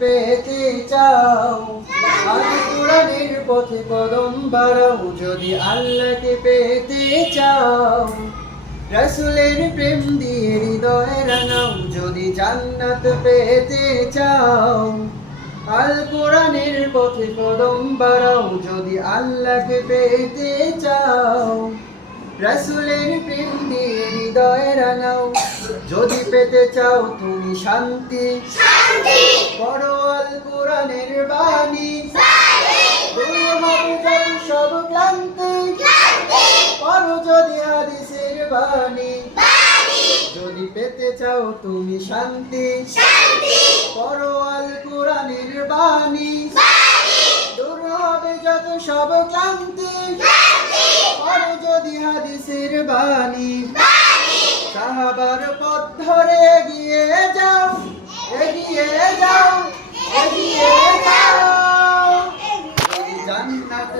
পেতে চাও, আল কোরআনের পথে কদম বাড়াও যদি আল্লাহকে পেতে চাও। রাসূলের প্রেম দিয়ে হৃদয় রাঙাও যদি জান্নাত পেতে চাও। আল কোরআনের পথে কদম বাড়াও যদি আল্লাহকে পেতে চাও। রাসূলের প্রেম দিয়ে হৃদয় রাঙাও যদি পেতে চাও তুমি শান্তি। পড়ো আল কোরআনের বাণী, দূর হবে যত সব ক্লান্তি। পড়ো যদি হাদিসের বাণী, যদি পেতে চাও তুমি শান্তি। পড়ো আল কোরআনের বাণী, দূর হবে যত সব ক্লান্তি। পড়ো যদি হাদিসের বাণী। সাহাবার পথ ধরে এগিয়ে যাও, এগিয়ে যাও, এগিয়ে যাও, যদি জান্নাত